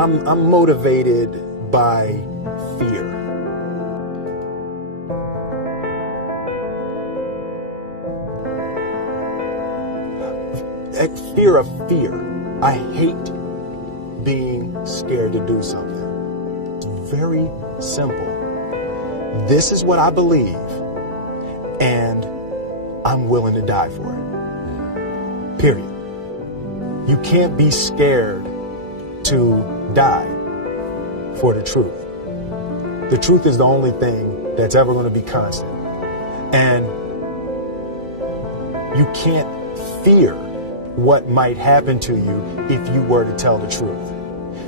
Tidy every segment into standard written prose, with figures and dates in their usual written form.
I'm motivated by fear. Fear of fear. I hate being scared to do something. It's very simple. This is what I believe, and I'm willing to die for it. Period. You can't be scared to die for the truth. The truth is the only thing that's ever going to be constant. And you can't fear what might happen to you if you were to tell the truth.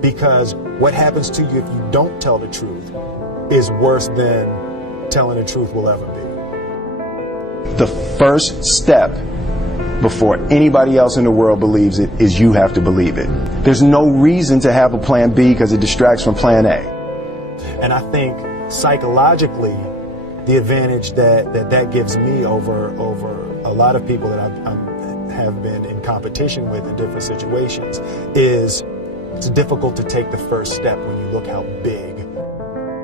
Because what happens to you if you don't tell the truth is worse than telling the truth will ever be. The first step before anybody else in the world believes it is you have to believe it. There's no reason to have a plan B because it distracts from plan A. And I think psychologically, the advantage that gives me over a lot of people that I have been in competition with in different situations is it's difficult to take the first step when you look how big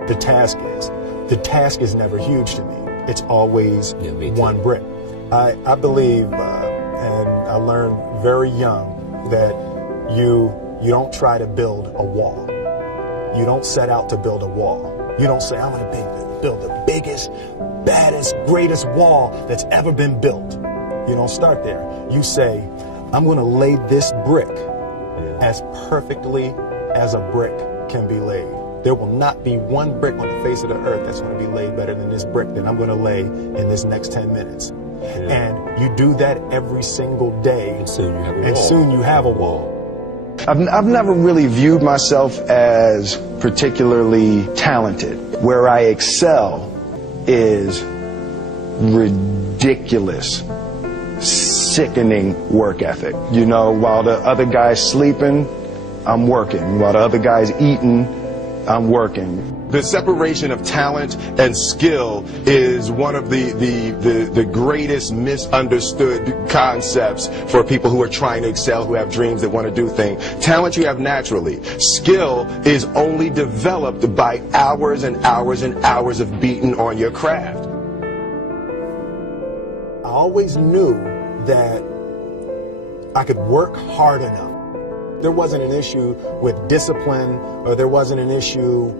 the task is. The task is never huge to me. It's always one brick. I believe, and I learned very young, that you don't try to build a wall. You don't set out to build a wall. You don't say, I'm going to build the biggest, baddest, greatest wall that's ever been built. You don't start there. You say, I'm going to lay this brick as perfectly as a brick can be laid. There will not be one brick on the face of the earth that's going to be laid better than this brick that I'm going to lay in this next 10 minutes. And you do that every single day, and soon you have a wall. I've never really viewed myself as particularly talented. Where I excel is ridiculous, sickening work ethic. You know, while the other guy's sleeping, I'm working. While the other guy's eating, I'm working. The separation of talent and skill is one of the greatest misunderstood concepts for people who are trying to excel, who have dreams that want to do things. Talent you have naturally. Skill is only developed by hours and hours and hours of beating on your craft. I always knew that I could work hard enough. There wasn't an issue with discipline, or there wasn't an issue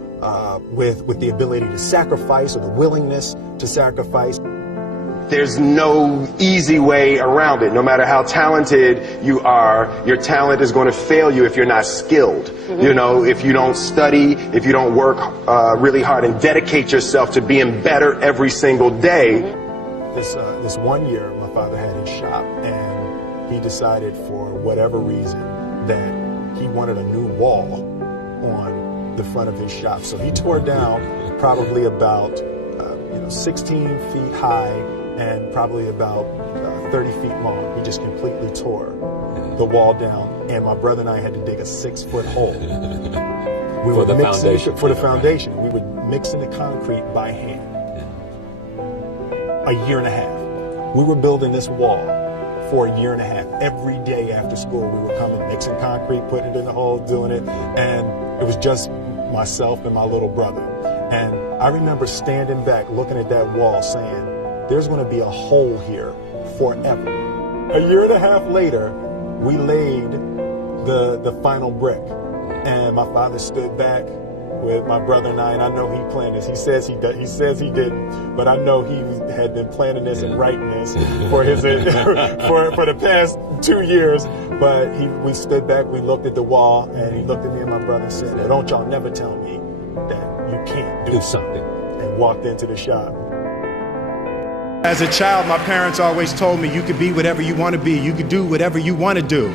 with the ability to sacrifice or the willingness to sacrifice. There's no easy way around it. No matter how talented you are, your talent is going to fail you if you're not skilled. You know, if you don't study, if you don't work really hard and dedicate yourself to being better every single day. This one year, my father had his shop, and he decided for whatever reason that he wanted a new wall on the front of his shop. So he tore down probably about 16 feet high and probably about 30 feet long. He just completely tore the wall down, and my brother and I had to dig a 6-foot hole. For the foundation. We would mix in the concrete by hand. A year and a half. We were building this wall for a year and a half. Every day after school, we were coming, mixing concrete, putting it in the hole, doing it. And it was just myself and my little brother. And I remember standing back, looking at that wall, saying, there's going to be a hole here forever. A year and a half later, we laid the final brick. And my father stood back with my brother and I know he planned this. He says he didn't, but I know he had been planning this and writing this for his for the past 2 years. But we stood back, we looked at the wall, and he looked at me and my brother and said, well, don't y'all never tell me that you can't do something, and walked into the shop. As a child, my parents always told me you could be whatever you want to be, you could do whatever you want to do.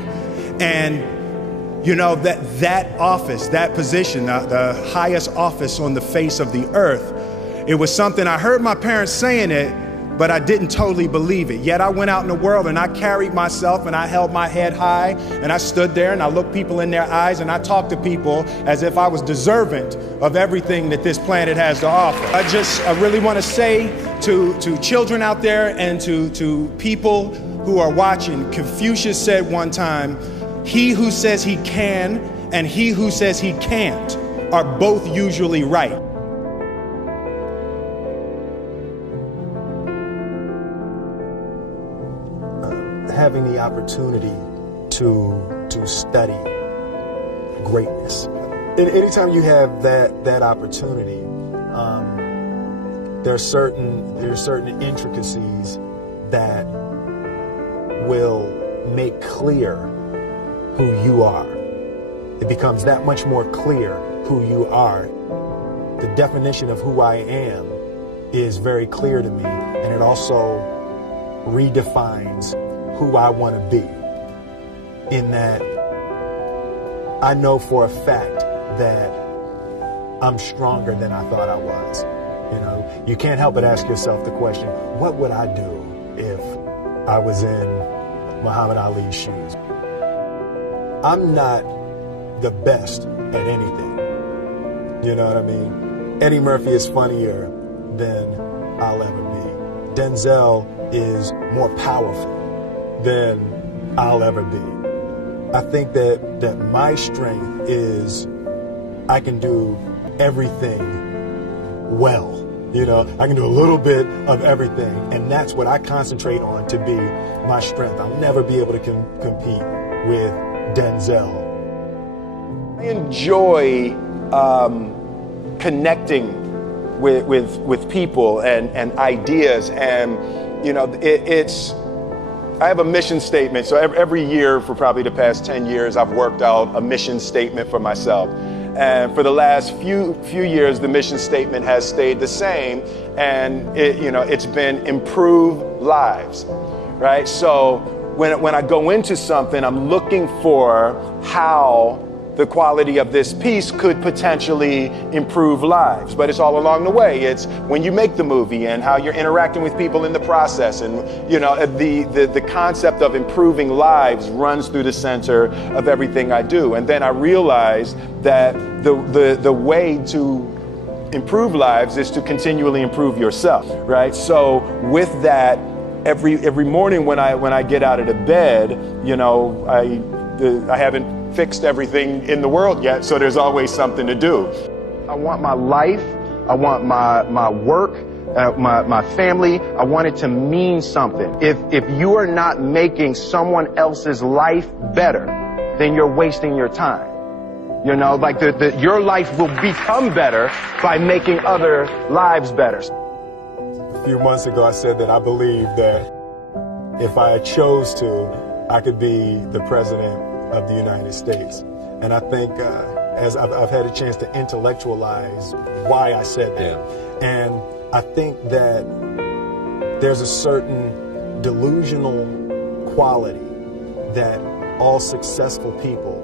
And you know, that office, that position, the highest office on the face of the earth, it was something I heard my parents saying it, but I didn't totally believe it. Yet I went out in the world and I carried myself and I held my head high and I stood there and I looked people in their eyes and I talked to people as if I was deserving of everything that this planet has to offer. I really want to say to children out there and to people who are watching, Confucius said one time, he who says he can and he who says he can't are both usually right. Having the opportunity to study greatness. Anytime you have that opportunity, there are certain intricacies that will make clear who you are. It becomes that much more clear who you are. The definition of who I am is very clear to me, and it also redefines who I want to be. In that I know for a fact that I'm stronger than I thought I was. You know, you can't help but ask yourself the question, what would I do if I was in Muhammad Ali's shoes? I'm not the best at anything. You know what I mean? Eddie Murphy is funnier than I'll ever be. Denzel is more powerful than I'll ever be. I think that my strength is I can do everything well. You know, I can do a little bit of everything, and that's what I concentrate on to be my strength. I'll never be able to compete with Denzel. I enjoy connecting with people and ideas, and you know, I have a mission statement. So every year for probably the past 10 years, I've worked out a mission statement for myself. And for the last few years, the mission statement has stayed the same, and it's been improve lives, right? So when I go into something, I'm looking for how the quality of this piece could potentially improve lives. But it's all along the way. It's when you make the movie and how you're interacting with people in the process. And the concept of improving lives runs through the center of everything I do. And then I realized that the way to improve lives is to continually improve yourself, right? So with that, every morning when I get out of the bed, I haven't fixed everything in the world yet, so there's always something to do. I want my life, I want my work, my family, I want it to mean something. If you are not making someone else's life better, then you're wasting your time. You know, like your life will become better by making other lives better. A few months ago, I said that I believe that if I chose to, I could be the president of the United States. And I think as I've had a chance to intellectualize why I said that. Yeah. And I think that there's a certain delusional quality that all successful people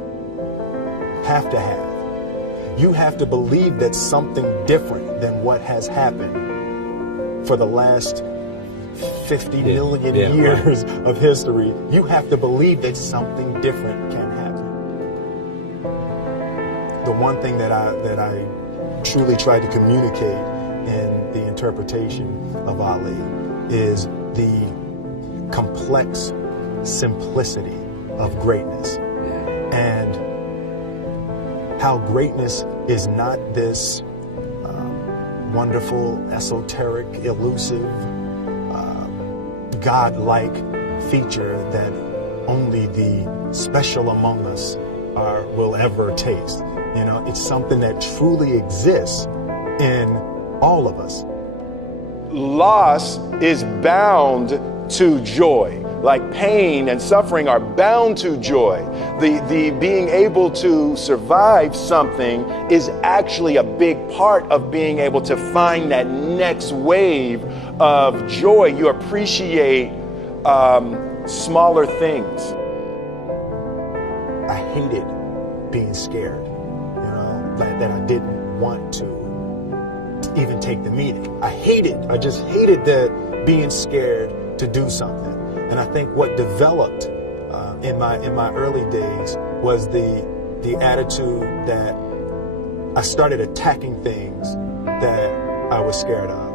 have to have. You have to believe that something different than what has happened for the last 50 million years of history. You have to believe that something different can happen. The one thing that I truly tried to communicate in the interpretation of Ali is the complex simplicity of greatness. And how greatness is not this wonderful, esoteric, elusive, God-like feature that only the special among us will ever taste. You know, it's something that truly exists in all of us. Loss is bound to joy. Like pain and suffering are bound to joy. The being able to survive something is actually a big part of being able to find that next wave of joy. You appreciate smaller things. I hated being scared, that I didn't want to even take the meeting. I just hated that being scared to do something. And I think what developed in my early days was the attitude that I started attacking things that I was scared of.